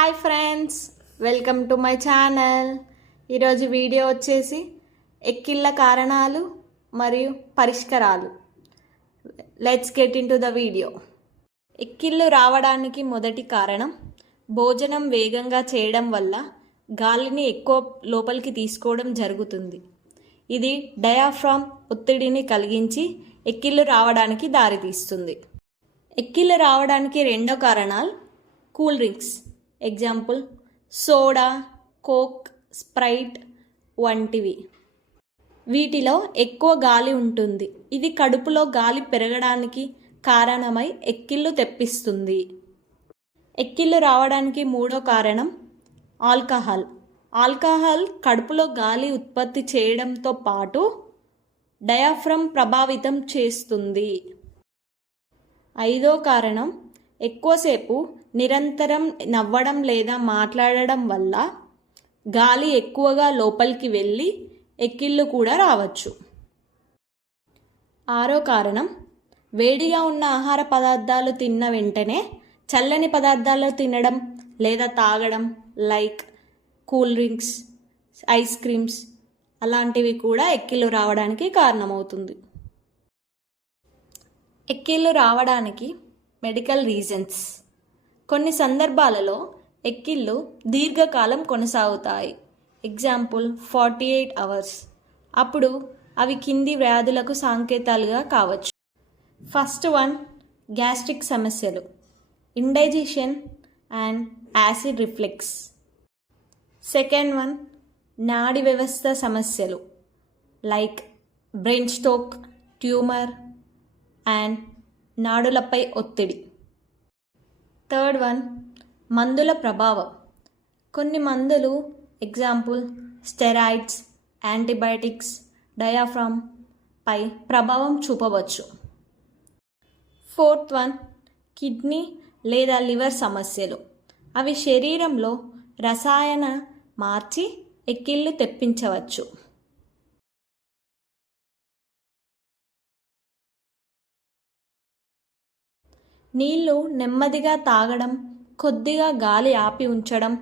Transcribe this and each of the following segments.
Hi friends welcome to my channel. ఈరోజు video వచ్చేసి ఎక్కిళ్ళ కారణాలు మరియు పరిష్కారాలు. Let's get into the video ఎక్కిళ్ళు రావడానికి మొదటి కారణం భోజనం వేగంగా చేయడం వల్ల గాలిని ఎక్కువ లోపలికి తీసుకోవడం జరుగుతుంది. ఇది డయాఫ్రామ్ ఒత్తిడిని కలిగించి ఎక్కిళ్ళు రావడానికి దారితీస్తుంది. ఎక్కిళ్ళు రావడానికి రెండో కారణాలు cool drinks. Example soda Coke Sprite వంటివి. వీటిలో ఎక్కువ గాలి ఉంటుంది. ఇది కడుపులో గాలి పెరగడానికి కారణమై ఎక్కిళ్ళు తెప్పిస్తుంది. ఎక్కిళ్ళు రావడానికి మూడో కారణం ఆల్కహాల్. ఆల్కహాల్ కడుపులో గాలి ఉత్పత్తి చేయడంతో పాటు డయాఫ్రమ్ ప్రభావితం చేస్తుంది. ఐదో కారణం ఎక్కువసేపు నిరంతరం నవ్వడం లేదా మాట్లాడడం వల్ల గాలి ఎక్కువగా లోపలికి వెళ్ళి ఎక్కిళ్ళు కూడా రావచ్చు. ఆరో కారణం వేడిగా ఉన్న ఆహార పదార్థాలు తిన్న వెంటనే చల్లని పదార్థాలు తినడం లేదా తాగడం like cool drinks ice creams అలాంటివి కూడా ఎక్కిళ్ళు రావడానికి కారణమవుతుంది. ఎక్కిళ్ళు రావడానికి మెడికల్ రీజన్స్. కొన్ని సందర్భాలలో ఎక్కిళ్ళు దీర్ఘకాలం కొనసాగుతాయి. Example forty eight hours. అప్పుడు అవి కింది వ్యాధులకు సంకేతాలుగా కావచ్చు. ఫస్ట్ వన్ గ్యాస్ట్రిక్ సమస్యలు. Indigestion and acid reflex. Second one నాడి వ్యవస్థ సమస్యలు. Like brain stroke tumour and నాడులపై ఒత్తిడి. థర్డ్ వన్ మందుల ప్రభావం. కొన్ని మందులు ఎగ్జాంపుల్ స్టెరాయిడ్స్ యాంటీబయాటిక్స్ డయాఫ్రామ్ పై ప్రభావం చూపవచ్చు. ఫోర్త్ వన్ కిడ్నీ లేదా లివర్ సమస్యలు. అవి శరీరంలో రసాయన మార్చి ఎక్కిళ్ళు తెప్పించవచ్చు. నీళ్ళు నెమ్మదిగా తాగడం కొద్దిగా గాలి ఆపి ఉంచడం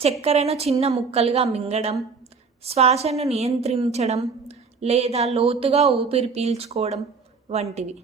చక్కెరను చిన్న ముక్కలుగా మింగడం శ్వాసను నియంత్రించడం లేదా లోతుగా ఊపిరి పీల్చుకోవడం వంటివి.